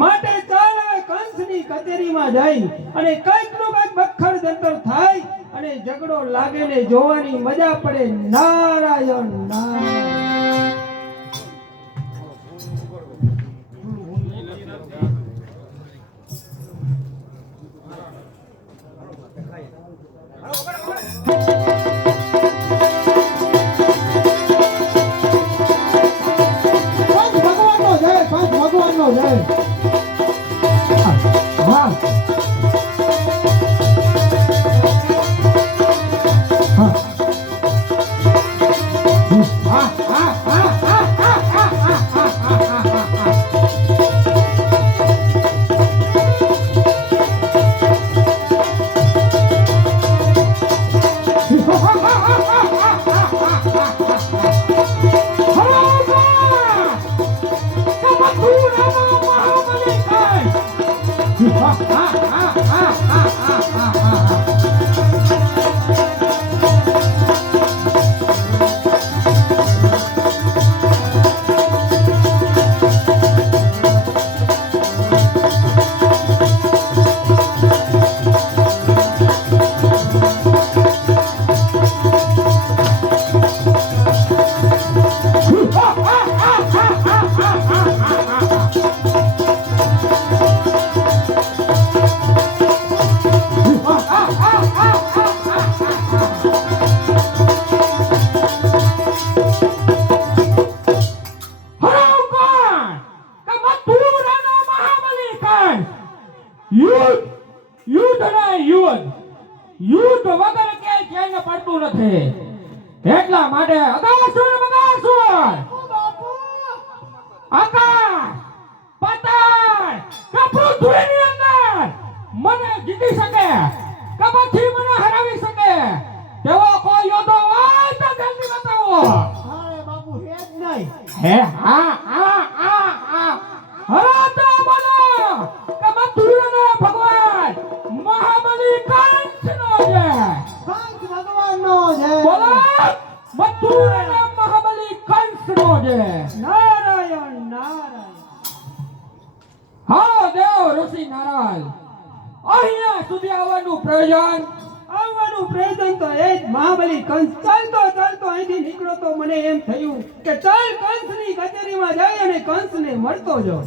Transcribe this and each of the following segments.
માટે ચાલ હવે કંસની કચેરીમાં જઈ અને કઈક નું કઈક બખર જંતર થાય અને ઝઘડો લાગે ને જોવાની મજા પડે. નારાયણ નારાયણ. ભગવાનનો જય. હા યુદ્ધ વગર કે ચેન પડતું નથી. એટલા માટે અગાસુર બગાસુર આકાશ પાતાળ કે પૃથ્વીની અંદર મને જીતી શકે કે પછી મને હરાવી શકે તેવો કોઈ યોદ્ધો હોય તો જલ્દી બતાવો. અરે બાપુ હે જ નહીં. હે હા હરાતા બોલો કે મથુરાના ભગવાન મહાબલી કંસનો જય. કંસ ભગવાનનો જય. બોલો મથુરાના મહાબલી કંસનો જય. નારાયણ નારાયણ. હા દેવ ઋષિ નારાયણ. અહીંયા સુધી આવવાનું પ્રયોજન તો એ જ મહાબલી કંસ ચાલતો અહીંથી નીકળો તો મને એમ થયું કે ચાલ કંસની કચેરીમાં જાય અને કંસને મળતો જાઉં.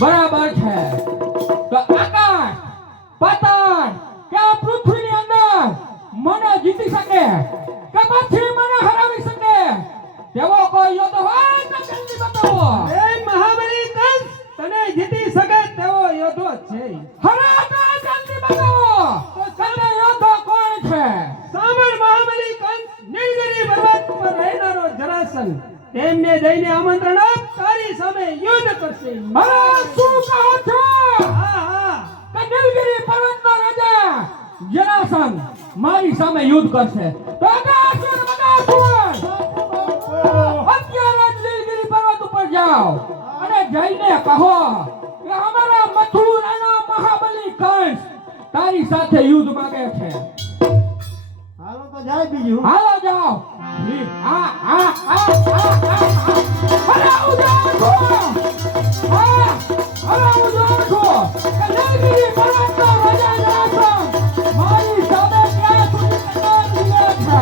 બરાબર છે. તો આકાશ પાતાળ કે આ પૃથ્વીની અંદર મને જીતી શકે કે પછી મને હરાવી શકે તેવો કોઈ યોદ્ધો હોય તો જલ્દી બતાવો. એ મહાબલી કંસ તને જીતી શકે તેવો યોદ્ધો છે. હરાતા જલ્દી બતાવો. તો તને યોદ્ધો કોણ છે? સાંભળ મહાબલી કંસ નીલગિરી પર્વત પર રહેનારો જરાસંઘ. તેમને જઈને આમંત્રણ આપ, તારી સામે યુદ્ધ કરશે. અરે શું કહો છો? હા કે નીલગિરી પર્વતનો રાજા જરાસંઘ મારી સામે યુદ્ધ કરશે તો અગાસુર બગાસુર અત્યારે જ નીલગિરી પર્વત ઉપર જાઓ અને જઈને કહો કે અમારા મથુરાના મહાબલી કંસ તારી સાથે યુદ્ધ માંગે છે. હાલો તો જાય બીજું. હાલો જાઓ. અરે આવું જાઓ છો. અરે આવું જાઓ છો કે નીલગિરી પર્વતનો રાજા જરાસંઘ મારી સામે ક્યાં સુધી કટાર દિલે છે.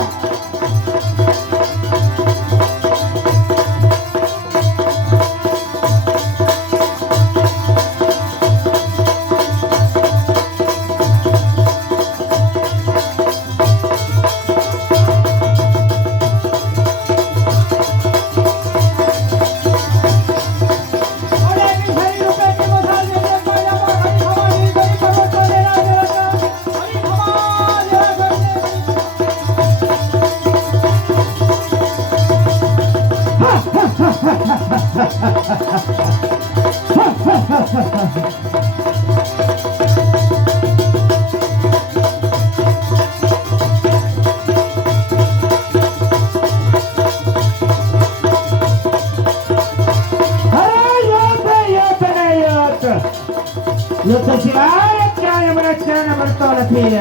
કરતો નથી.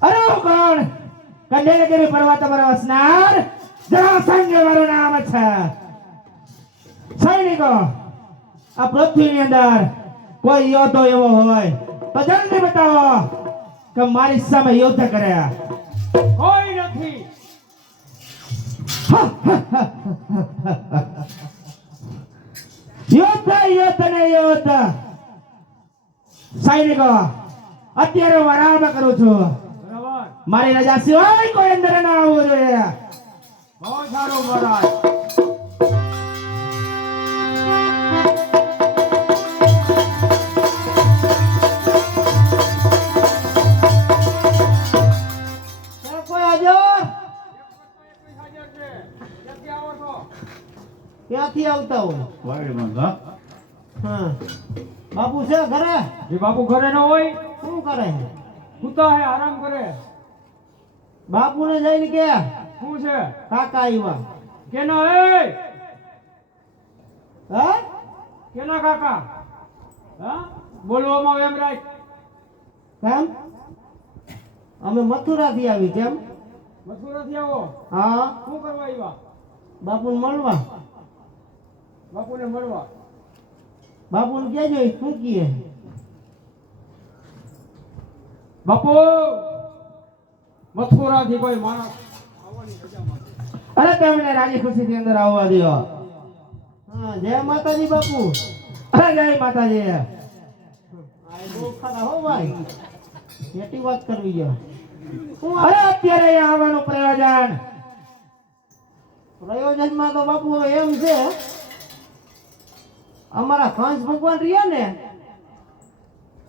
અરે હું કોણ? કંડેલગીરી પર્વત પર વસનાર જરાસંઘ મારું નામ છે. સૈનિકો, આ પૃથ્વીની અંદર કોઈ યોદ્ધો એવો હોય તો જલ્દી બતાવો કે મારી સામે યુદ્ધ કરે. કોઈ નથી. યુદ્ધ યુદ્ધ ને યુદ્ધ. સૈનિકો, અત્યારે હું આરામ કરું છું. બરાબર. મારી રજા સિવાય કોઈ અંદર ના આવવું જોઈએ. બહુ સારું મહારાજ. ત્યાં કોઈ હાજર? હાજર છે. ક્યાંથી આવો છો? ક્યાંથી આવતા હોય? હા. બાપુ છે ઘરે? જે બાપુ ઘરે ન હોય શું કરે? સૂતા હે, આરામ કરે. બાપુને જઈને કે શું છે? કાકા આવ્યા. કેનો એ? હે? કેના કાકા? હા? બોલવામાં એમ રાખ. કેમ? અમે મથુરાથી આવી. કેમ? મથુરાથી આવો. હા. શું કરવા આવ્યા? બાપુને મળવા. બાપુને મળવા. બાપુને કહેજો એ શું કહે. બાપુ મથુરાથી કોઈ માણસ આવવાની રજા માંગે. અરે તમને રાજી ખુશીથી અંદર આવવા દો. હા, જય માતાજી બાપુ. અરે જય માતાજી. આ બહુ ખરા હો ભાઈ. કેટલી વાત કરવી છે. અરે અત્યારે અહીંયા આવવાનું પ્રયોજન. પ્રયોજનમાં તો બાપુ હવે એમ છે, અમારા કંસ ભગવાન રહ્યા ને,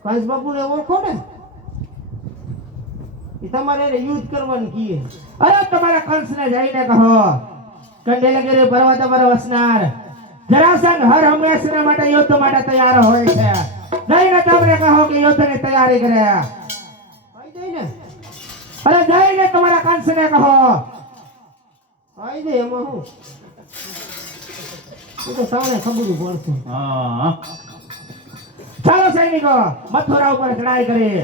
કંસ બાપુને ઓળખો ને, એ તમારે એને યુદ્ધ કરવાનું કીએ. અરે તમારા કંસને જઈને કહો, કંડેલગીરી પર્વત પર વસનાર જરાસંઘ હર હંમેશના માટે યુદ્ધ માટે તૈયાર હોય છે. જઈને તમને કહો કે યુદ્ધની તૈયારી કરે. કહી દઈ ને? અરે જઈને તમારા કંસને કહો. કહી દે, એમાં હું એ તો સામે ખબર પડશે. ચાલો સૈનિકો, મથુરા ઉપર ચડાઈ કરી.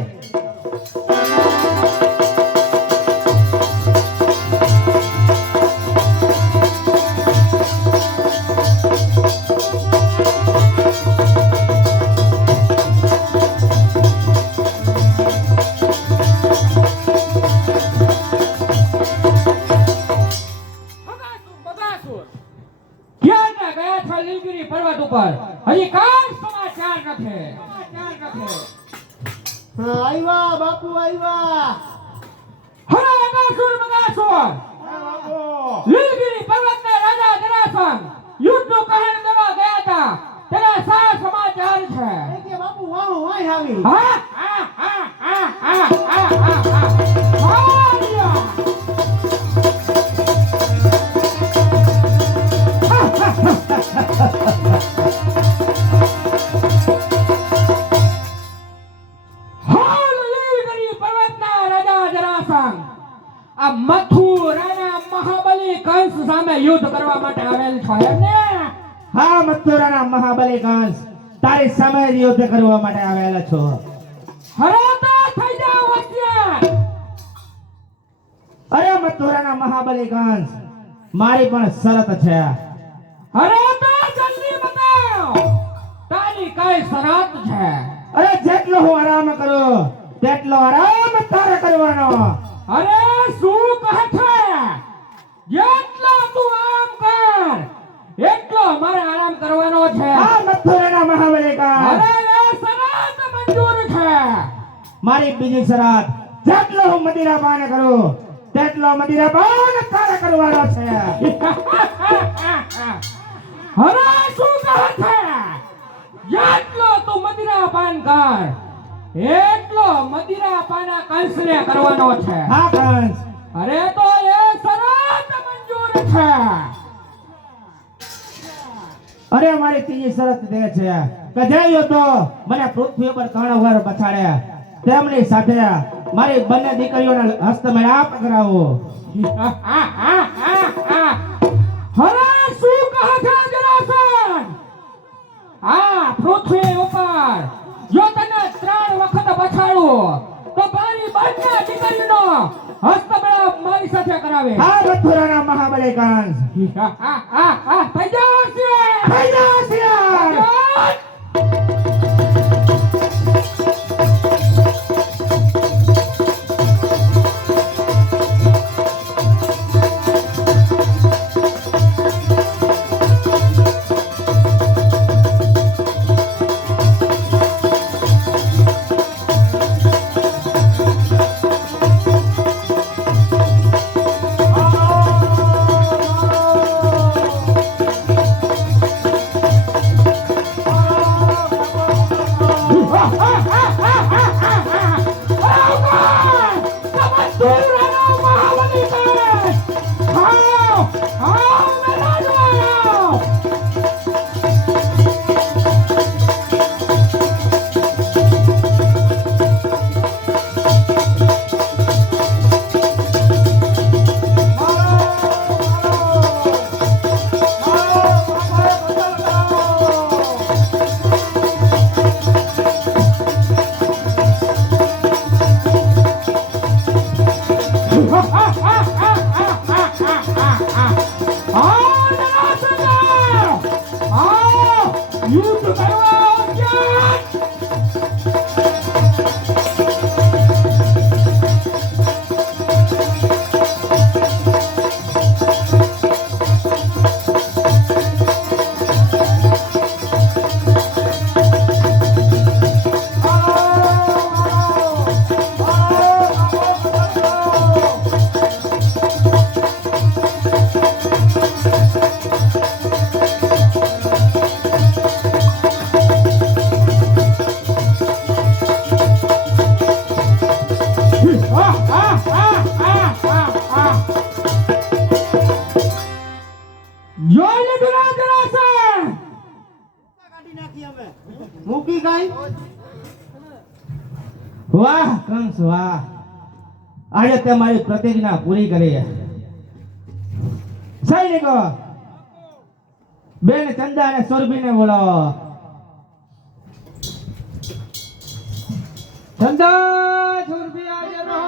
ક્યાંના ગયા છો લીલગીરી પર્વત ઉપર? હજી કાંઈ સમાચાર નથી. હા, આવ્યા બાપુ આવ્યા. હરે અગાસુર બગાસુર લીલગીરી પર્વતના રાજા જરાસંઘ યુદ્ધનું કહણ દેવા ગયા હતા. તેના સા સમાચાર છે. એ કે બાપુ વાહ વાહ આવી. હા હા હા હા હા હા હા હા. હાલ લીલગીરી પર્વતના રાજા જરાસંઘ આ મથુરાના મહાબલી કંસ સામે યુદ્ધ કરવા માટે આવેલ છે એમને. હા, મથુરાના મહાબલી કંસ તારી સામે જ યુદ્ધ કરવા માટે આવેલા છો. હરાતા થઈ જાઓ હોશિયાર. અરે મથુરાના મહાબલી કંસ, મારી પણ શરત છે. હરાતા જલ્દી બતાવ. તારી કઈ શરત છે? અરે જેટલો હું આરામ કરું તેટલો આરામ તારે કરવાનો. અરે શું કહે છે? જેટલો તું આરામ કર એટલો મારે આરામ કરવાનો છે. હા, મથુરાના મહાબલી કંસ, અરે એ શરત મંજૂર છે. મારી બીજી શરત, જેટલો હું મદિરાપાન કરું તેટલો મદિરાપાન તારે કરવાનો છે. હવે શું કહે છે? જેટલો તું મદિરા પાન કર એટલો મદિરા પાના કંસને કરવાનો છે. હા કંસ, અરે તો એ શરત મંજૂર છે. અરે મારી ત્રીજી શરત દે છે કે જઈ તો મને પૃથ્વી ઉપર 3 વાર બછાડે તેમની સાથે મારી બંને દીકરીઓના હસ્તમેળાપ કરાવો. હવે શું કહે છે જરાસંઘ? હા, પૃથ્વી ઉપર જો તને 3 વખત બછાડું તો મારી બંને દીકરીનો હસ્તમેળાપ મારી સાથે કરાવે. આ મથુરાના મહાબલી કંસ થઈ જશે. થઈ જશે. મૂકી ગઈ. વાહ કંસ વાહ, આજે તે મારી પ્રતિજ્ઞા પૂરી કરી. સૈનિકો બેન ચંદા અને સુરભીને બોલાવો. ચંદા સુરભી હાજર રહો.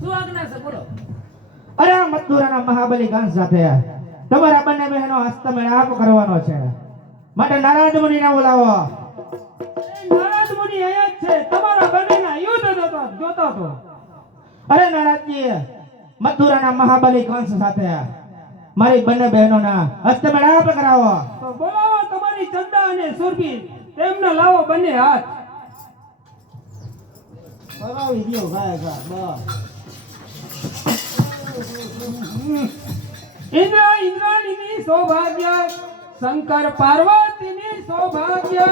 શું આજ્ઞા છે બોલો. અરે આ મથુરાના મહાબલી કંસ સાથે તમારા બંને બહેનો હસ્તમેળાપ કરવાનો છે, માટે નારદ મુનિને બોલાવો. નારદ મુનિ અહીંયા જ છે. તમારા બંનેના યુદ્ધ જોતો હતો. અરે નારદજી, મથુરાના મહાબલી કંસ સાથે મારી બંને બહેનોના હસ્તમેળાપ કરાવો. તો બોલાવો તમારી ચંદા અને સુરભી, તેમને લાવો બંને હાથ. ભગાવી દ્યો ગાય ગા બસ. ઇન્દ્ર ઇન્દ્રાણીની સૌભાગ્ય, શંકર પાર્વતીની સૌભાગ્ય.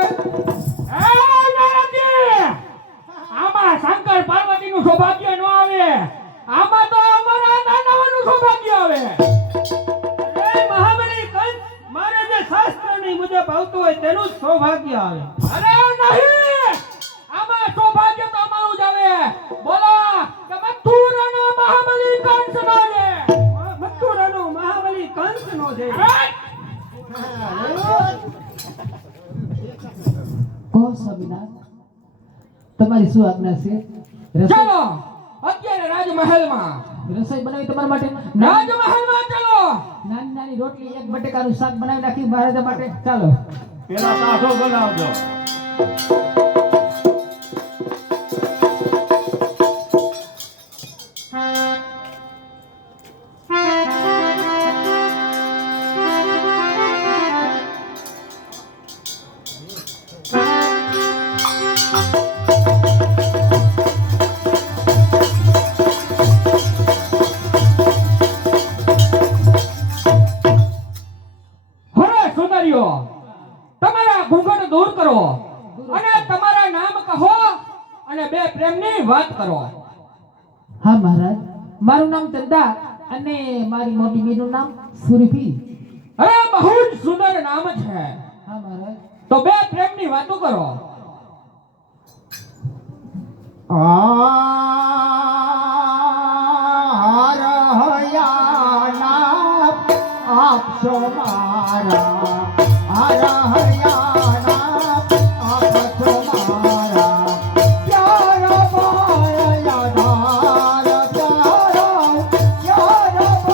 આમાં શંકર પાર્વતીનું સૌભાગ્ય ન આવે, આમાં તો અમારા નાનાવાનું સૌભાગ્ય આવે. એ મહાબલી કંસ, મારે જે શાસ્ત્રની મુજબ આવતું હોય તેનું જ સૌભાગ્ય આવે. અરે નહીં, આમાં સૌભાગ્ય તો અમારું જ આવે. બોલો કે મથુરાના મહાબલી કંસ નો છે. મથુરાનો મહાબલી કંસ નો છે. કહો સ્વામિનાથ, તમારી શું આજ્ઞા છે? ચાલો અત્યારે રાજમહેલમાં રસોઈ બનાવી તમારા માટે? રાજમહેલમાં ચાલો. નાની નાની રોટલી, એક બટેકાનું શાક બનાવી નાખી મહારાજા માટે. ચાલો. પેલા તાજો બનાવજો. હવે સુંદરીઓ, તમારા ઘૂંઘટ દૂર કરો અને તમારા નામ કહો અને બે પ્રેમની વાત કરો. હા મહારાજ, મારું નામ ચંદા અને મારી મોટી બેનનું નામ સુરભી. અરે બહુ જ સુંદર નામ છે. હા મહારાજ. તો બે પ્રેમની વાતો કરો. હાર હરિયાણા આપશો મારા, હાર હરિયાણા આપશો મારા, પ્યારા મારા યાદાર, પ્યારા મારા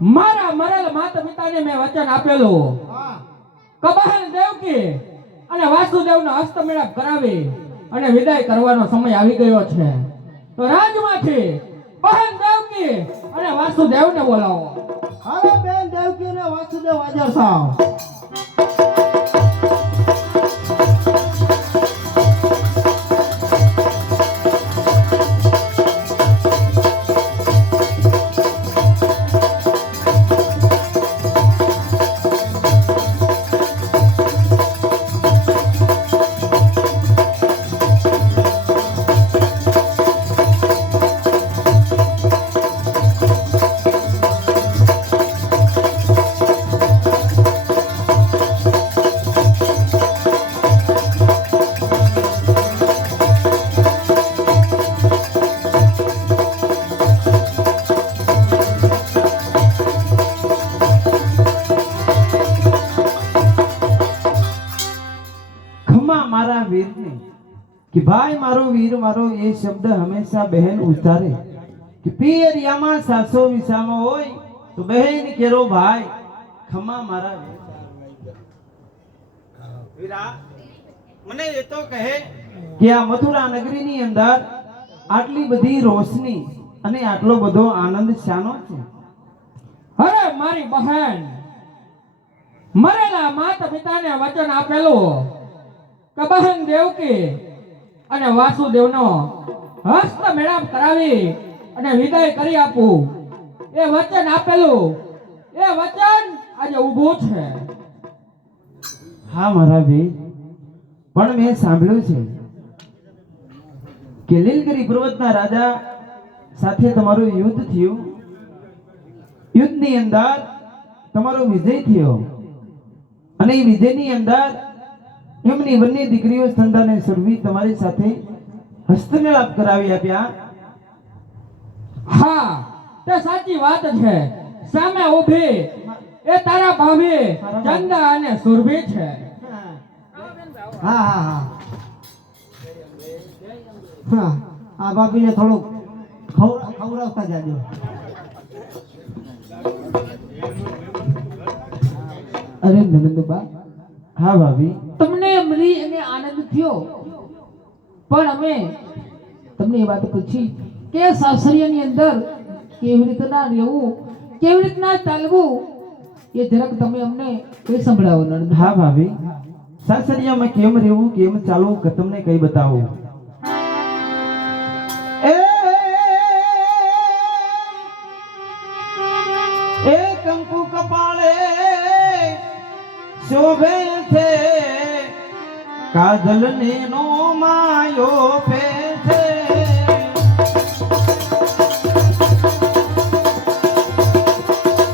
મારા મરેલ માતા પિતાને મેં વચન આપેલું કે બહેન દેવકી અને વાસુદેવનો હસ્તમેળાપ કરાવી અને વિદાય કરવાનો સમય આવી ગયો છે. તો રાજમાંથી બહેન દેવકી અને વાસુદેવને બોલાવો. હવે બેન દેવકી ને વાસુદેવ હાજર થાવ. મારા વીરને કે ભાઈ મારો વીર મારો એ શબ્દ હંમેશા બહેન ઉચ્ચારે કે પિયરિયામાં સાસો વિસામાં હોય તો બહેન કેરો ભાઈ ખમા મારા વીરા મને એ તો કહે કે આ મથુરા નગરીની અંદર આટલી બધી રોશની અને આટલો બધો આનંદ શાનો છે? અરે મારી બહેન મરેલા માતા પિતાને વચન આપેલું કે બહેન દેવકી અને વાસુદેવનો હસ્ત મેળાપ કરાવી અને વિદાય કરી આપું એ વચન આપેલું એ વચન આજે ઊભું છે. હા મારા વીર, પણ મેં સાંભળ્યું છે કે લીલગિરી પર્વતના રાજા સાથે તમારું યુદ્ધ થયું. યુદ્ધની અંદર તમારો વિજય થયો અને એ વિજયની અંદર એમની બંને દીકરીઓ સંતાને સુરવી તમારી સાથે હસ્તમેળાપ કરાવી આપ્યા. હા, તે સાચી વાત છે. સામે ઊભી એ તારા ભાભી ચંદા અને સુરભી છે. હા હા હા હા, આ ભાભીને થોડુંક ખવડાવતા જાજો. અરે નરેન્દ્રબા, હા ભાભી, તમને મળી અને આનંદ થયો, પણ અમે તમને એ વાત પૂછી કે સાસરિયાની અંદર કેવી રીતના રહેવું, કેવી રીતના ચાલવું, એ જરાક તમે અમને કઈ સંભળાવો નરેન્દ્ર. હા ભાભી, સાસરિયામાં કેમ રહેવું, કેમ ચાલવું કે તમને કઈ બતાવું. એ કંકુ કપાળે શોભે છે, કાજલ ને નો માયો પે છે.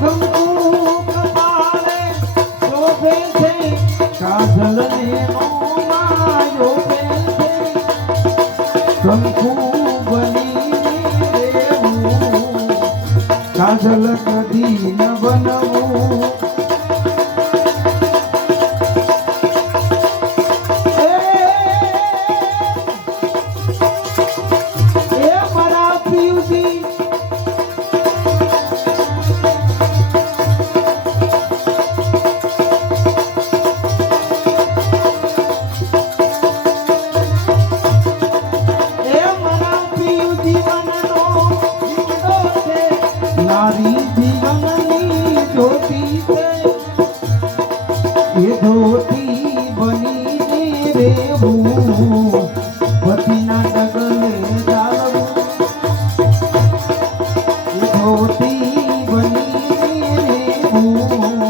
કંકુ કપાળે શોભે છે, કાજલ ને નો માયો પે છે. કંકુ બની રહેવું, કાજલ કદી ન બનવું. એ મારા પ્રિયજી, એ મારા પ્રિય જીવનનો જીવડો છે, નારી જીવનની જ્યોતિ છે. એ જ્યોતિ બનીને રહેવું, પતિના ડગલે ચાલવું. એ જ્યોતિ બનીને રહેવું,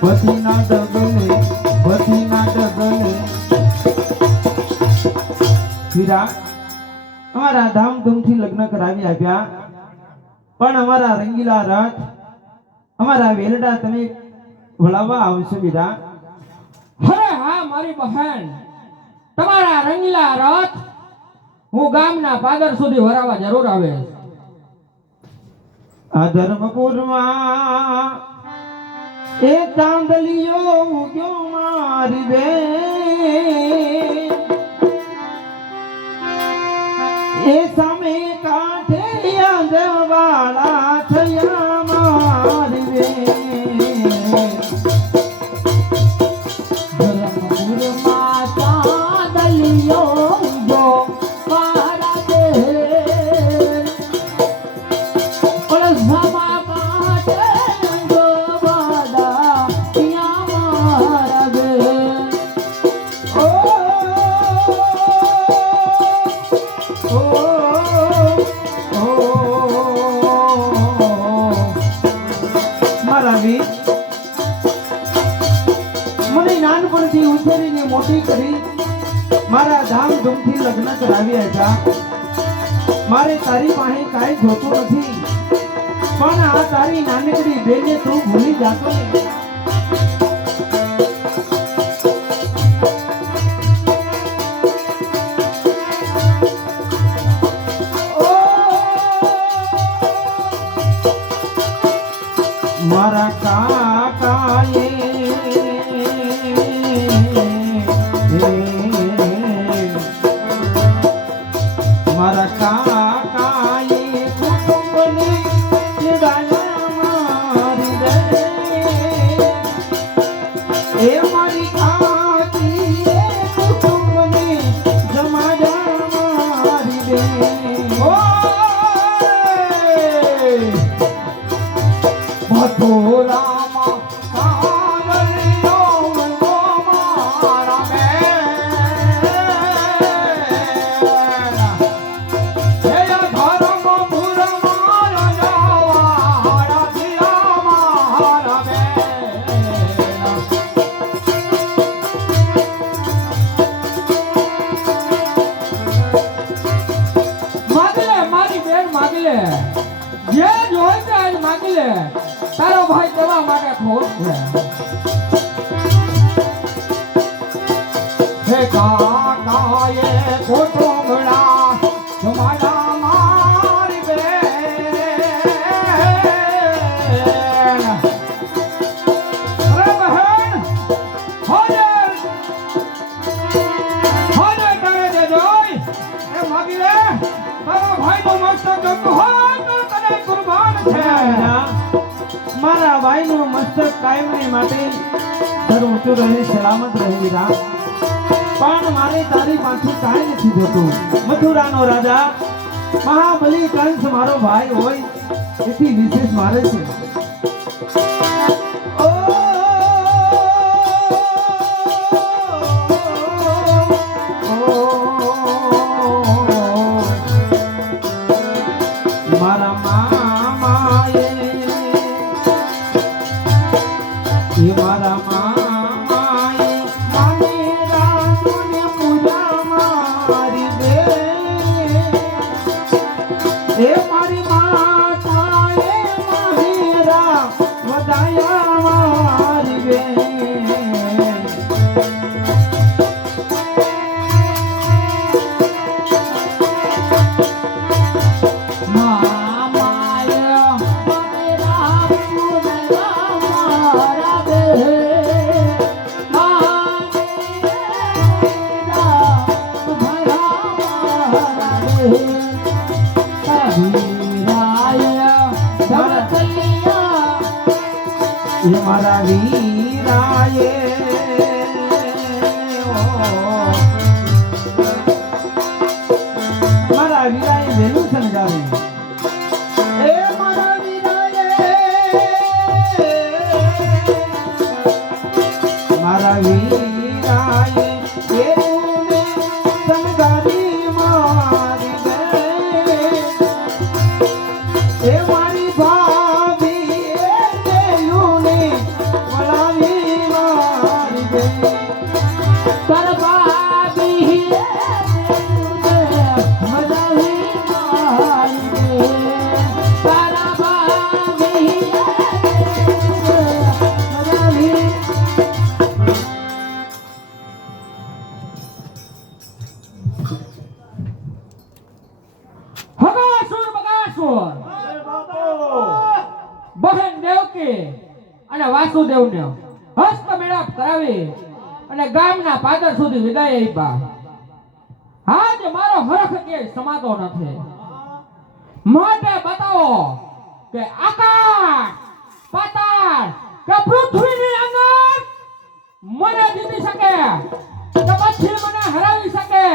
પતિના ડગલે હીરા અમારા ધામધૂમથી લગ્ન કરાવી આપ્યા, પણ અમારા રંગીલા રથ, અમારા વેલડા તમે વળાવવા આવશો વીરા? અરે હા મારી બહેન, તમારા રંગીલા રથ હું ગામના પાદર સુધી વરાવા જરૂર આવે. આ ધર્મપુરમાં એ ચાંદલિયો ઉગ્યો મારી બેન, એ સામે કાંઠે જવાળા થયા મારી બેન. ધર્મપુરમાં ચાંદલિયો ઉગ્યો મારા બેન, કળશમાં કાંઠે ગોવાળા થયા મારા બેન. ઓ ઓ ઓ મારા વીર, મને નાનપણથી ઉછેરીને મોટી કરી, મારા ધામધૂમથી લગ્ન કરાવી હતા. મારે તારી પાસે કાંઈ જોતું નથી, પણ આ તારી નાનકડી બેને તું ભૂલી જાતો નહીં. મારા કાકાએ મારા કાકાએ કુટુંબને ચડાયા મારી રે. રાખો હે કાકાએ કોટોંગડા જમાડા મારી બેન અરે બહેન હોજે કરે દે જોઈ એ માગી લે તારા ભાઈનો મસ્તક ગમતો હોય તો તને કુરબાન છે મારા ભાઈનું મસ્તક કાયમની માટે સર ઊંચું રહે સલામત રહે વીરા પણ મારે તારી પાસે કાંઈ નથી જોતું મથુરાનો રાજા મહાબલી કંસ મારો ભાઈ હોય એથી વિશેષ મારે છે ઓ મારા મામાએ એ મારા મામાએ મામેરાને પૂજા મારી દે એ મારી માતાએ મામેરા વધાયા મારી દે એ મારા વીરાએ મારા વીરાએ વહેલું સમજાવ્યું એ મારા વીરાએ મારા વીરાએ એને સમજાવી મારી દે એ મારી ભાભી એ દેયુને વળાવી મારી દે તાર ભાભી એ દેયુને વળાવી મારી દે તારા ભાભી એ દેયુને વળાવી હગાસુર બગાસુર બહેન દેવકી અને વાસુદેવને હસ્ત મેળાપ કરાવી અને ગામના પાદર સુધી વિદાય આપ્યા આજ મારો હરખ ક્યાંય સમાતો નથી માટે બતાવો કે આકાશ પાતાળ કે પૃથ્વીની અંદર મને જીતી શકે કે પછી મને હરાવી શકે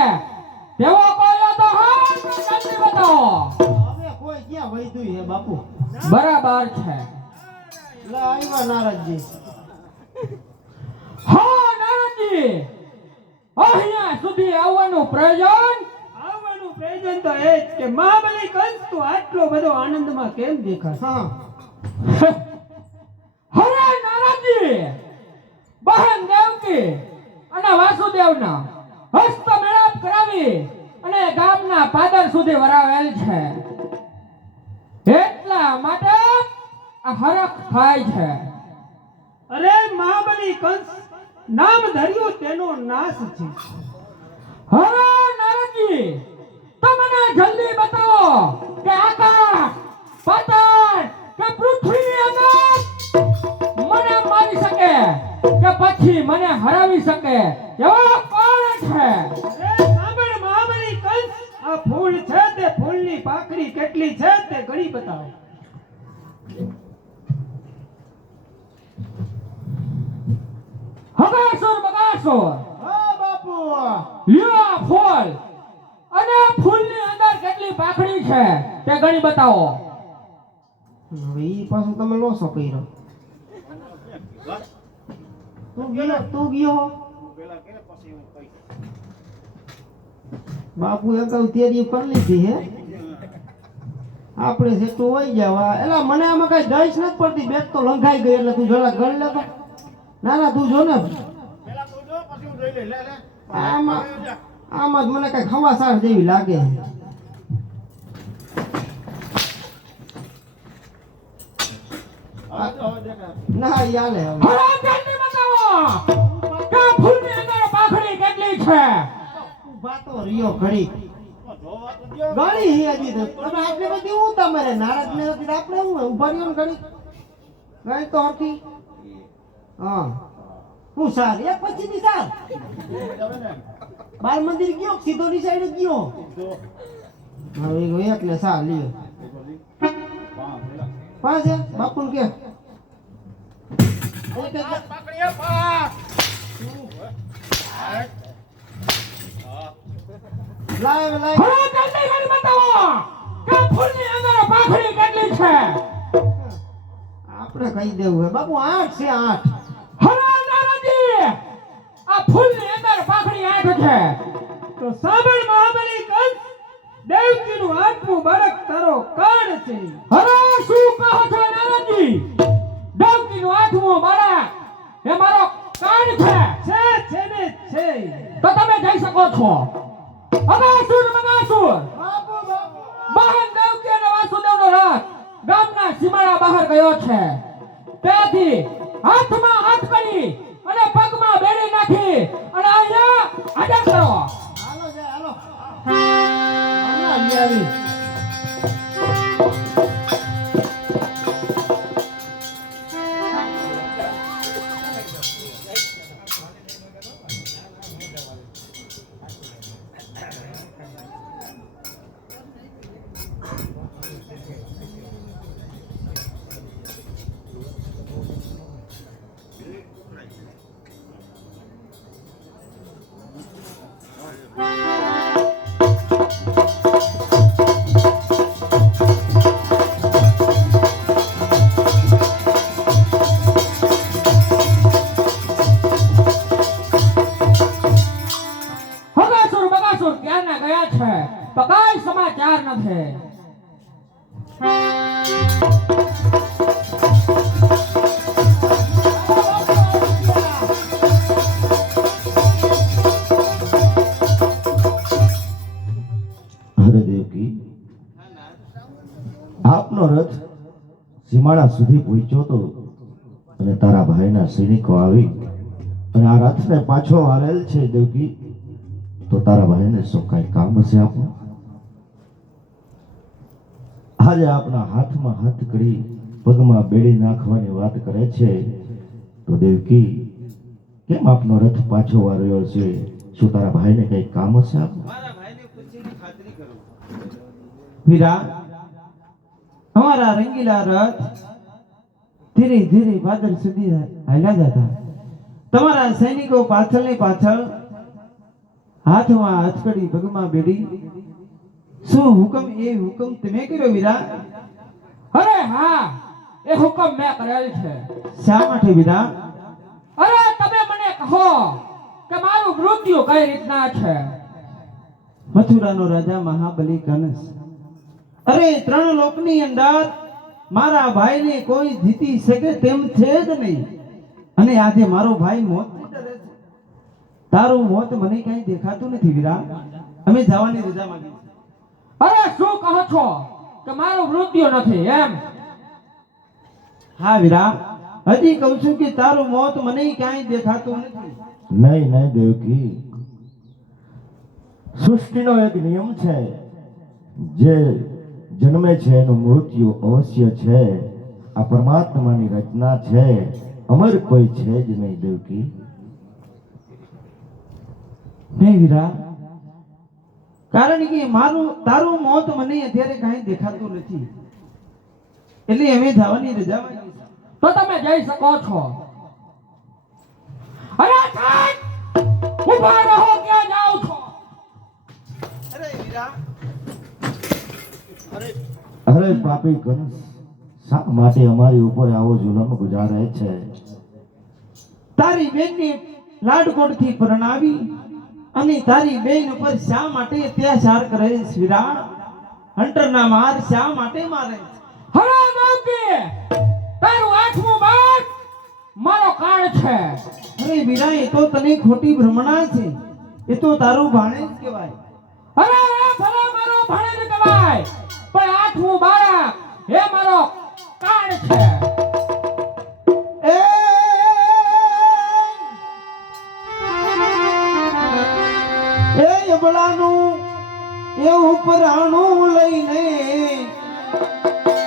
તેવો કોઈ તો હા તો જલ્દી બતાવો હવે કોઈ ક્યાં વૈધું હે બાપુ બરાબર છે લે આવ્યા નારદજી હા નારદજી અહીંયા સુધી આવવાનું પ્રયોજન તો એ જ કે મહાબલી કંસ તું આટલો બધો આનંદમાં કેમ દેખાશ હા હરે નારદજી બહેન દેવકી અને વાસુદેવના હસ્ત મેળાપ કરાવી અને ગામના પાદર સુધી વરાવેલ છે એટલા માટે આ હરખ થાય છે અરે મહાબલી કંસ નામ ધર્યું તેનો નાશ છે હરે નારદજી તમને જલ્દી બતાવો કે આકાશ પાતાળ કે પૃથ્વીની અંદર મને મારી શકે કે પછી મને હરાવી શકે એવો કોણ છે સાંભળ મહાબલી કંસ આ ફૂલ છે તે ફૂલની પાખડી કેટલી છે તે ગણી બતાવો હગાસુર બગાસુર હા બાપુ લ્યો ફૂલ અને ફૂલની અંદર કેટલી પાખડી છે તે ગણી બતાવો હવે ઈ પાછું તમે લોસો કર્યો તું ગયો બાપુ એક તેરી પર લીધી હે આપણે સેટું હોય જવા એલા મને આમાં કઈ દઈશ નથી પડતી બેગ તો લંઘાઈ ગઈ એટલે તું જરા ગણ લે તો ના ના તું જો ને આમાં આમાં જ મને કઈ ખવાસાર જેવી લાગે ના યાલે હવે હરા જલ્દી બતાવો કે આ ફૂલની અંદર પાખડી કેટલી છે. ઊભા તો રિયો ઘડી ઘણી હી હજી તો તમે આટલી બધી હું તમારે નારાજ ને નથી આપણે હું ઊભા રહ્યો ને ઘડી ગઈ તો હતી હા હું સાર એક પછી ની સાર બાર મંદિર ગયો સીધો ની સાઈડ ગયો હવે ગયો એટલે સાર લ્યો પાંચ હે બાપુ કે લાવ લાવ હરા જલ્દી બતાવો કે આ ફૂલની અંદર પાખડી કેટલી છે. આપણે કહી દેવું હે બાપુ 8 છે 8 હરા નારાજી આ ફૂલની અંદર પાખડી 8 છે. તો સાંભળ મહાબલી કંસ, દેવકીનું આઠમું બાળક તારો કાળ છે. હરા શું કહો છો નારાજી? દેવકીનું 8મું બાળક એ મારો કાન છે. છે ને છે. તો તમે જઈ શકો છો. અગાસુર બગાસુર બાપુ બાપુ બહેન દેવકી અને વાસુદેવનો રથ ગામના સીમાડા બહાર ગયો છે. ત્યાંથી હાથમાં હાથ કરી અને પગમાં બેડી નાખી અને અહીંયા હાજર કરો. હાલો જાય હાલો હમણાં લઈ આવી અગાસુર બગાસુર ક્યાંના ગયા છે તો કાંઈ સમાચાર નથી. અરે દેવકી, આપનો રથ સીમાડા સુધી પહોંચ્યો તો અને તારા ભાઈના સૈનિકો આવી અને આ રથને પાછો વાળેલ છે દેવકી, તો તારા ભાઈને શું કાંઈ કામ હશે આપનું? આજે આપના હાથમાં હાથ કરી પગમાં બેડી નાખવાની વાત કરે છે તો દેવકી કેમ આપનો રથ પાછો વાળ્યો છે? શું તારા ભાઈને કઈ કામ હશે આપનું? મારા ભાઈને પૂછીને ખાતરી કરો. વીરા, અમારા રંગીલા રથ ધીરે ધીરે ભાદર સુધી હાલ્યા જતા. તમારા સૈનિકો પાછળ ને પાછળ હાથમાં હથકડી પગમાં બેડી. શું હુકમ? એ હુકમ તમે કર્યો વીરા? અરે હા, એ હુકમ મેં કરેલ છે. શા માટે વીરા? અરે તમે મને કહો કે મારું મૃત્યુ કઈ રીતના છે. મથુરાનો રાજા મહાબલી કંસ, અરે 3 લોકની અંદર મારા ભાઈને કોઈ જીતી શકે તેમ છે જ નહીં. અને આજે મારો ભાઈ મોતથી ડરે છે. તારું મોત મને ક્યાંય દેખાતું નથી વીરા. અમે જવાની રજા માંગી છે. અરે શું કહો છો કે મારું મૃત્યુ નથી એમ? હા વીરા, હજી કહું છું કે તારું મોત મને ક્યાંય દેખાતું નથી. નહીં નહીં દેવકી, સૃષ્ટિનો એક નિયમ છે, જે જન્મે છે એનું મૃત્યુ અવશ્ય છે. આ પરમાત્માની રચના છે, અમર કોઈ છે જ નહીં દેવકી. નહીં વીરા, કારણ કે તારું મોત મને અત્યારે કાંઈ દેખાતું નથી. એટલે અમે જવાની રજા માંગી છે. તો તમે જઈ શકો છો. અરે સાહેબ, ઊભા રહો, ક્યાં જાઓ છો? અરે પાપી કંસ, શા માટે અમારી ઉપર આવો જુલમ ગુજારે છે? તારી બેનને લાડકોટથી પરણાવી અને તારી બેન ઉપર શા માટે અત્યાચાર કરે છે વીરા? હંટરના માર શા માટે મારે છે? હરા દેવકી, તારું 8મું બાળક મારો કાળ છે. અરે વીરા, એ તો તને ખોટી ભ્રમણા છે. એ તો તારું ભાણેજ કહેવાય. અરે એ ભલે મારો ભાણેજ કહેવાય, પણ 8મું બાળક એ મારો કાળ છે. આયબલાનું એવું પરાણું લઈને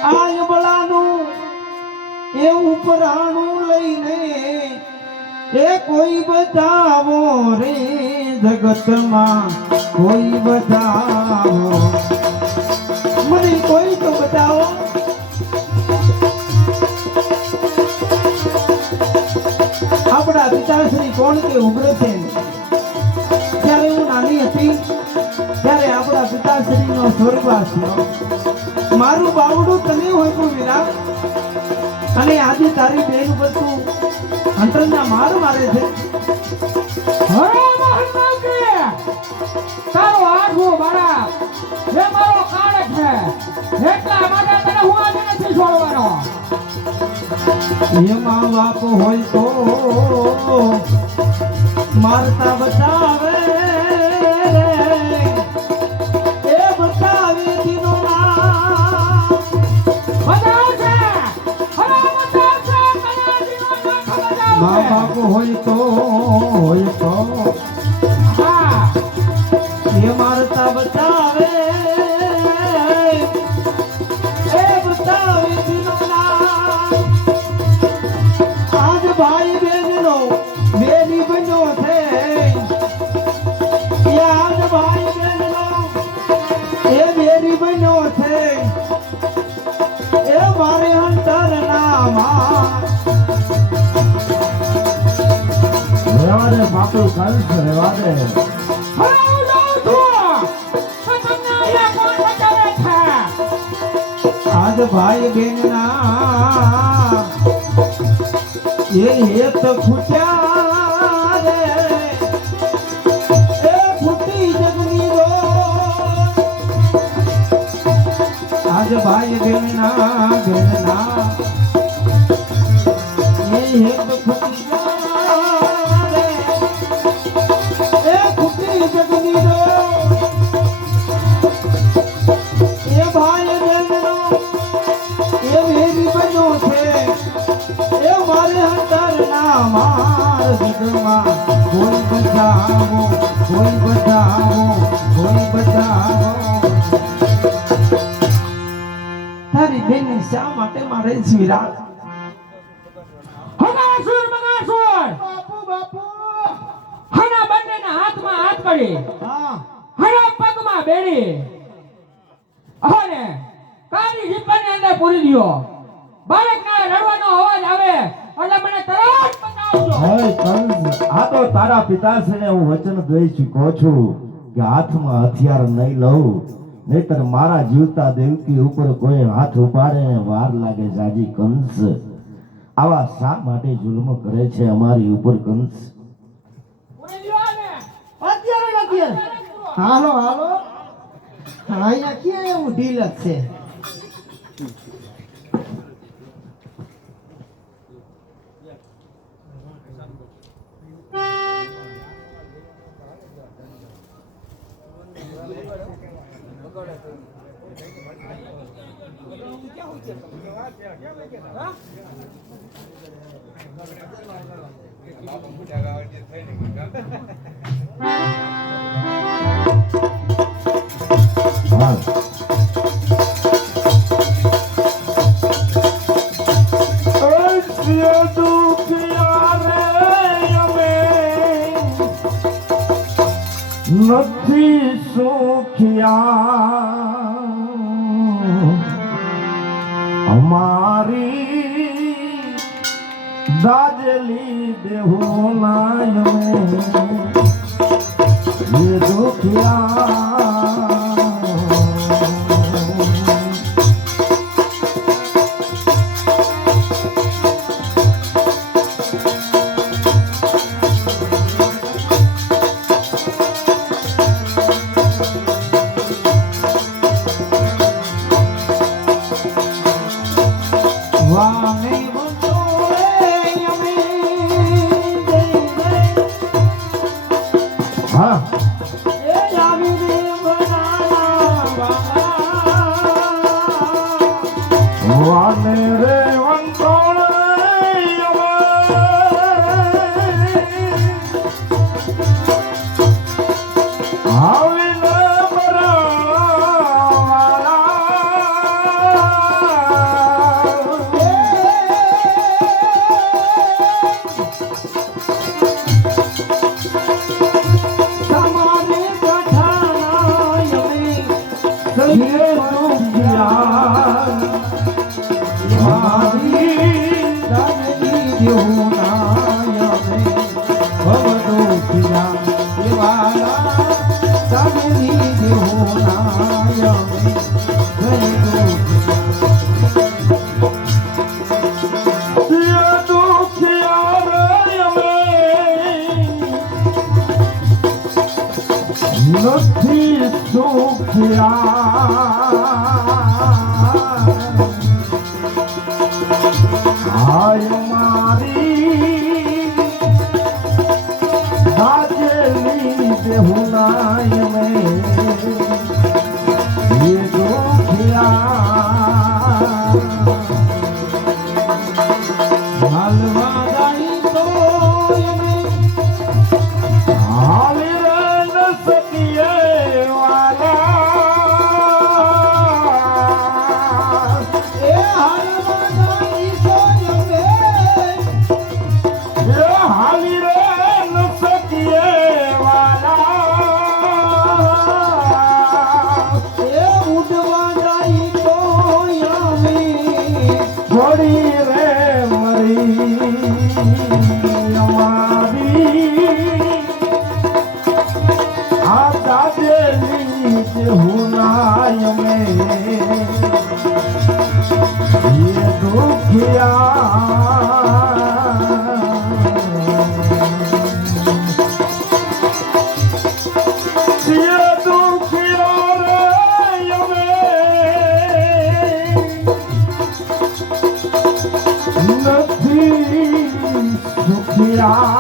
આયબલાનું એવું પરાણું લઈને એ કોઈ બતાવો રે જગતમાં કોઈ બતાવો મને કોઈ તો બતાવો આપણા પિતાશ્રી કોણ કે ઉગ્રસેન જ્યારે હું નાની હતી ત્યારે આપણા પિતાશ્રીનો સ્વર્ગવાસ થયો મારું બાવડું તને હોય વીરા અને આજે તારી બેન ઉપર તું અંતરના માર મારે છે હરે મહાદેવ તારો આઠવો બાળક એ મારો કાળ છે એટલા માટે તને હું આજે નથી છોડવાનો એમાં બાપ હોય તો મારતા બતાવે એ બતાવે દીનો નામ બતાવશે હરે બતાવશે તને જીનો નાખ મા બતાવશે બાપ હોય તો હા એ મારતા બતાવે એ બતાવે દીનો નામ આજ ભાઈ બહેનનો બેની બન્યો છે આજ ભાઈ બહેનનો એ બેની બન્યો છે એ મારે અંતર નામાં રેવા દે બાપુ કંસ રેવા દે હરે હું જાઉં છું તો તમને અહીંયા કોણ બચાવે છે આજ ભાઈ બહેનના એ હેત ફૂટ્યા રે એ ફૂટી જગની રો આજ ભાઈ બહેનના એ હેત ફૂટ્યા રે એ ફૂટી જગની રો એ ભાઈ બહેનનો એ વેરી બન્યો છે એ મારે અંતર ના માર જગમાં કોઈ બચાવો કોઈ બચાવો કોઈ બચાવો તારી બેન શા માટે મારે જીરા હગાસુર બગાસુર બાપુ બાપુ હના બંનેના હાથમાં હાથ પડી હા હના પગમાં બેડી અને કાળી જીપની અંદર પૂરી દ્યો બાળકના રડવાનો અવાજ આવે એટલે મને તરત બતાવજો હે કંસ આ તો તારા પિતાશ્રીને હું વચન દઈ ચૂક્યો છું કે હાથમાં હથિયાર નહીં લઉં નહીતર મારા જીવતા દેવકી ઉપર કોઈ હાથ ઉપાડે ને વાર લાગે જાજી કંસ આવા શા માટે જુલ્મ કરે છે અમારી ઉપર કંસ પૂરી દ્યો ને અત્યારે હાલો હાલો અહીંયા ક્યાં એવું ઢીલ જ છે હા નથી સુખિયા અમારી દાજલી દેહો નાય ये दुखिया વાને બંધોએ અમે જઈને હા એ આવી રે નથી સુખ્યા હાય મારી દાજેલી દેહુનાય મેં ये दुखिया હાલવા ગાડી તો એને हाली रन सतिये वाला એ હાલવા ગાડી તો એને ये हाली रन सतिये वाला એ ઉડવા જાય તો અમે થોડી રે મરી અમારી આ દાદેલી હુનાય મેં ये दुखिया रे यमे નથી સુખ્યા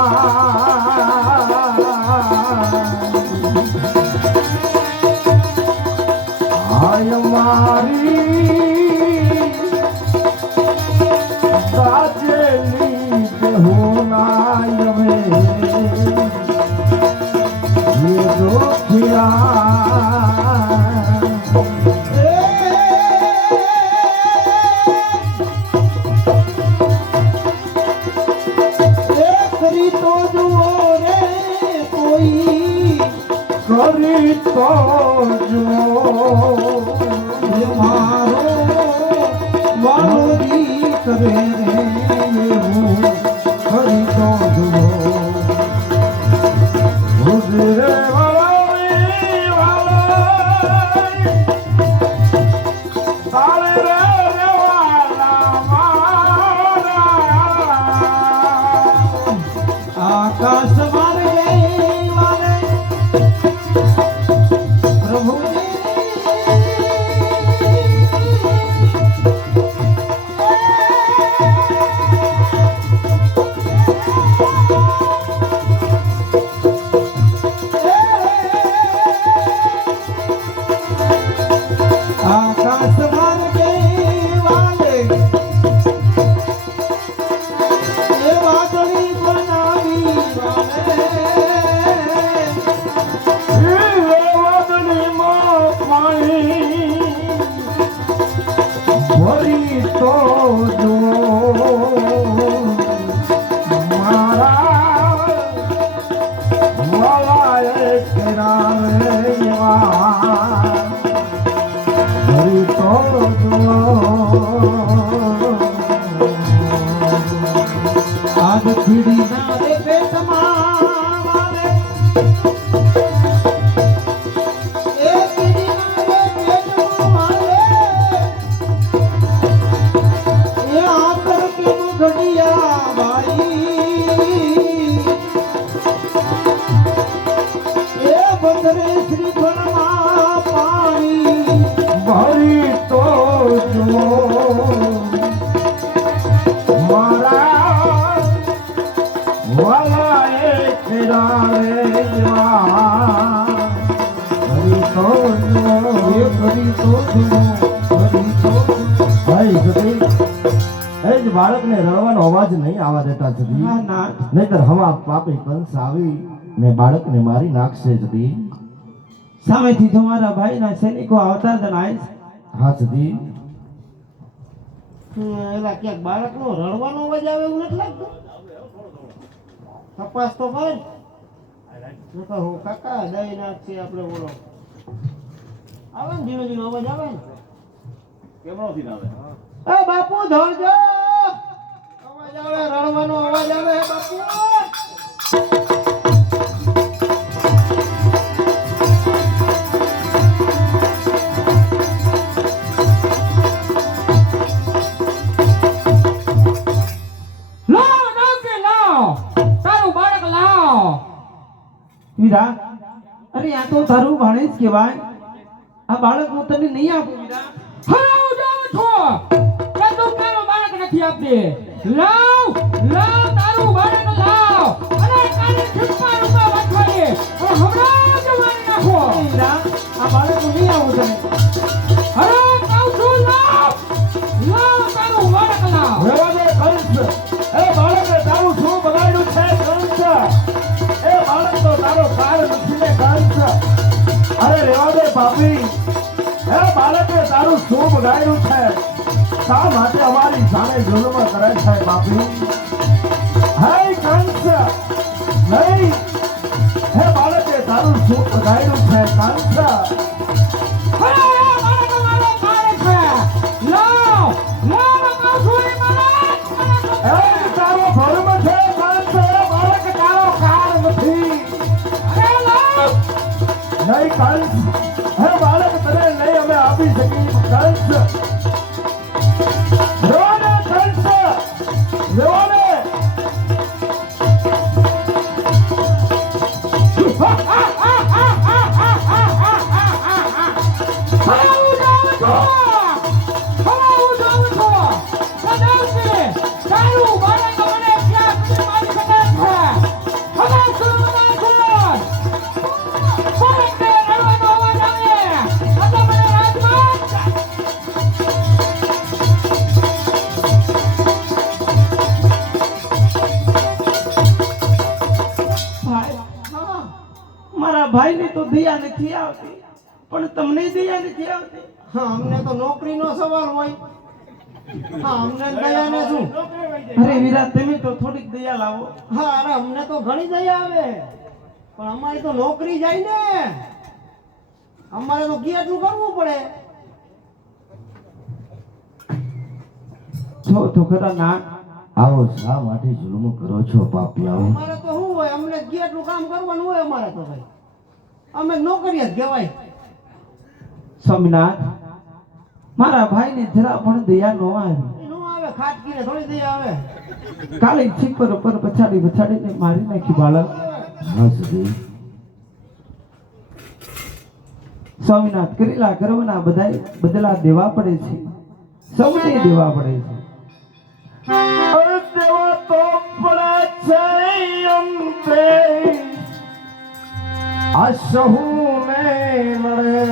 હાય મારી દાજેલી દેહુનાય મેં ये दुखिया એ ખરી તો જુઓ રે કોઈ કરી તો જો એ મારો વાલો દીક રે એવું ખરી તો જુઓ ગુજરે વાળી વાળી તારે રે રેવાલા મારા આકાશ માર્ગે વારે પ્રભુ આકાશ માર્ગે વારે એ વાદળી બનાવી વારે વદની પાણી ભરી તો જો મારા વાલાએ કેરાવે ભરી તો જો આગ ખીડી ના રે પેટમાં વારે એ ખીડી ના રે પેટમાં વારે એ આકર કે ઘડિયા બાઈ એ બંદરે શ્રીફળમાં પાણી ભરી તો જો મારા વાલાએ કેરાવે ભરી તો જો એ કરી તો જુઓ કરી તો ભાઈ સતી એ જ બાળકને રડવાનો અવાજ નહીં આવવા દેતા સતી ના ના નહીતર હવા પાપી કંસ આવી ને બાળકને મારી નાખશે સતી સામેથી તમારા ભાઈના સૈનિકો આવતા જણાય હા સતી એલા ક્યાંક બાળકનો રડવાનો અવાજ આવે એવું નથી લાગતું તપાસ તો કર નકર હું કાકા દઈ નાખશે આપણે બોલો આવે ને ધીમે ધીમે અવાજ આવે ને કેમનો થી આવે એ બાપુ ધોરજો અવાજ આવે રડવાનો અવાજ આવે બાપુ લાવ તારું બાળક લાવ વીરા અરે આ તો તારું ભાણેજ કહેવાય. આ બાળક હું તને નહીં આપું વીરા. હવે હું જાઉં છું કે તું તારો બાળક નથી આપતી. લાવ લાવ તારું બાળક લાવ અને કાલે ખીચમાં રૂપા વાંચવાની અને હમણાં જ મારી નાખો. વીરા, આ બાળક હું નહીં આપું તને. અરે કહું છું લાવ લાવ તારું બાળક લાવ. રેવા દે કંસ. એ બાળકે તારું શું બગાડ્યું છે કંસ? એ બાળક તો તારો કાર નથી ને કંસ. અરે રેવા દે પાપી. એ બાળકે તારું શું બગાડ્યું છે? શા માટે અમારી સામે જુલ્મ કરે છે પાપી? હે કંસ નહીં. હે બાળકે તારું શું બગાડ્યું છે કંસ? અરે આ બાળક મારો બાળક છે. લાવ લાવ કહું છું એ બાળક. એ તારો ધર્મ છે કંસ. એ બાળક તારો કાર નથી. અરે લાવ નહીં કંસ. હે બાળક તને નહીં અમે આપી શકીએ કંસ. રેવા દે કંસ. રેવા દે. ભાઈ, મારા ભાઈને તો દયા નથી આવતી, પણ તમને દયા નથી આવતી. હા, અમને તો નોકરીનો સવાલ હોય. હા, અમને દયાને શું? અરે વીરા, તમે તો થોડીક દયા લાવો. હા, અરે અમને તો ઘણી દયા આવે, પણ અમારી તો નોકરી જાય ને. અમારે તો કેટલું કરવું પડે. જો તો ખરા ના. આવો શા માટે જુલ્મ કરો છો પાપિયાઓ? અમારે તો શું હોય, અમને કેટલું કામ કરવાનું હોય. અમારે તો ભાઈ અમે નોકરી જ કહેવાય. સ્વામિનાથ, મારા ભાઈને જરા પણ દયા ન આવી. નો આવે, ખાટકીને થોડી દયા આવે. કાલે છીપર ઉપર પછાડીને મારી નાખી બાળક. હા સુધી સ્વામિનાથ, કરેલા કર્મના બધાય બદલા દેવા પડે છે, સૌને દેવા પડે છે. દેવા તો પડે છે અંતે. આ સહુને મળે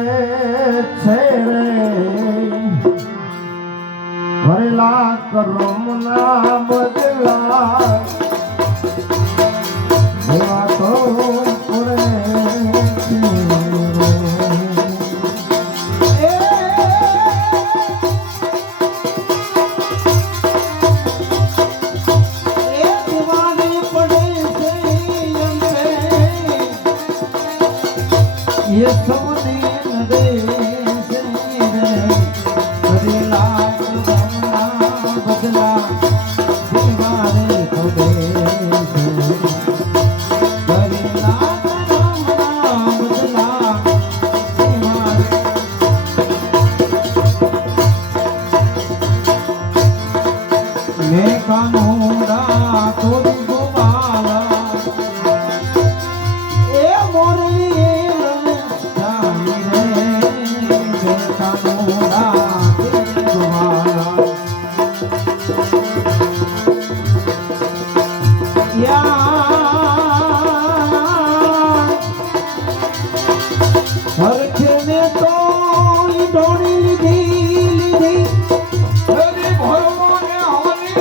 છે રે કરેલા કર્મના બદલા. દેવા તો પડે છે ये सौने नदे से करेला कर्मना बदला दीवाने को दे से करेला कर्मना बदला दीवाने. मैं कानूरा तोरी गोपाला ए मोरली जानी रे मैं कानूरा तोरी गोपाला हरखे में तो डोरी लीधी अरे भरमो ने होली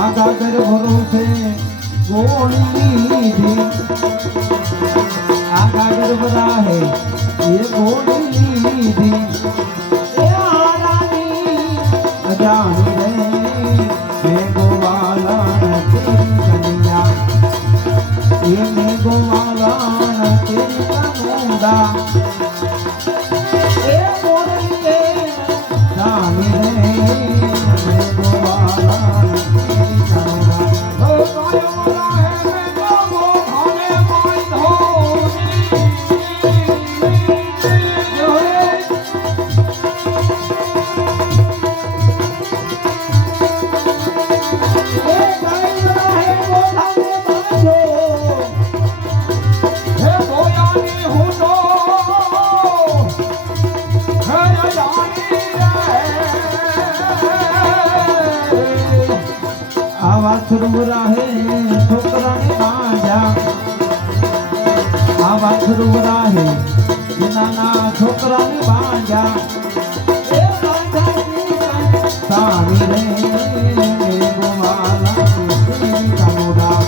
आगागर भरोसे गोली लीधी आगागर बड़ा है ये गोली लीधी ए रानी अजानी रे मैं गोवाला तेरी कन्या ये मैं गोवाला तेरी कन्या ए मोरे जानी रे मैं गोवाला तेरी कन्या ओ कायो मोरा है मैं गो खाने माई धोनी વાછરું રાહે છોકરાને બાંધ્યા આ વાછરું રાહે નાના છોકરાને બાંધ્યા એ બાંધ્યા તારી રે ગોવાલા કાનુડા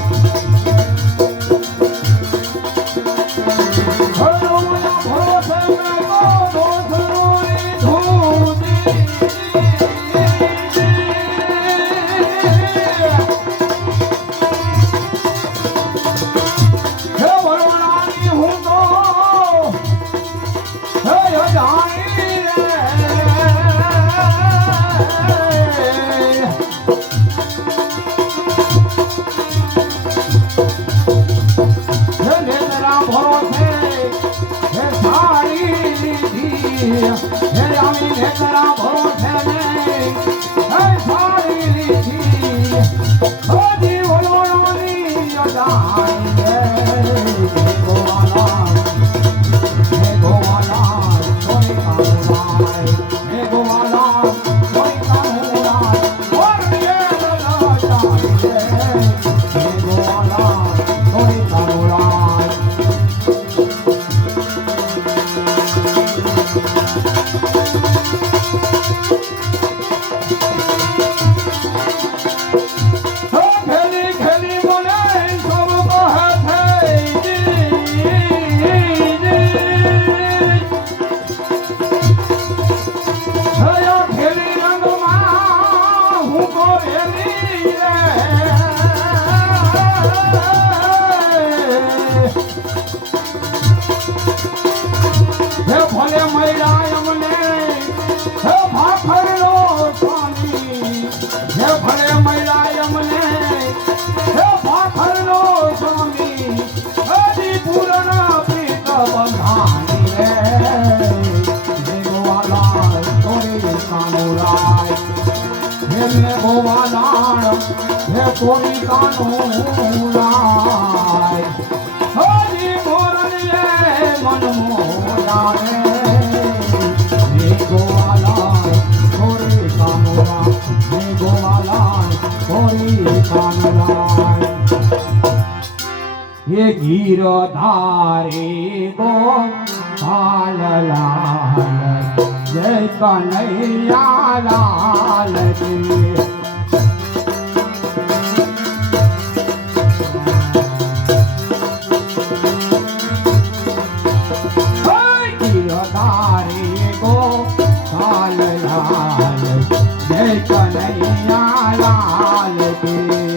કોરી કાનું લાય હરી મોરલીએ મન મોલા રે હે ગોવાલા કોરી કાનું લાય હે ગોવાલા કોરી કાનું લાય હે ગીરધારે ગો લાલ જય કનૈયા લાલ કી जय कन्हैया लाल की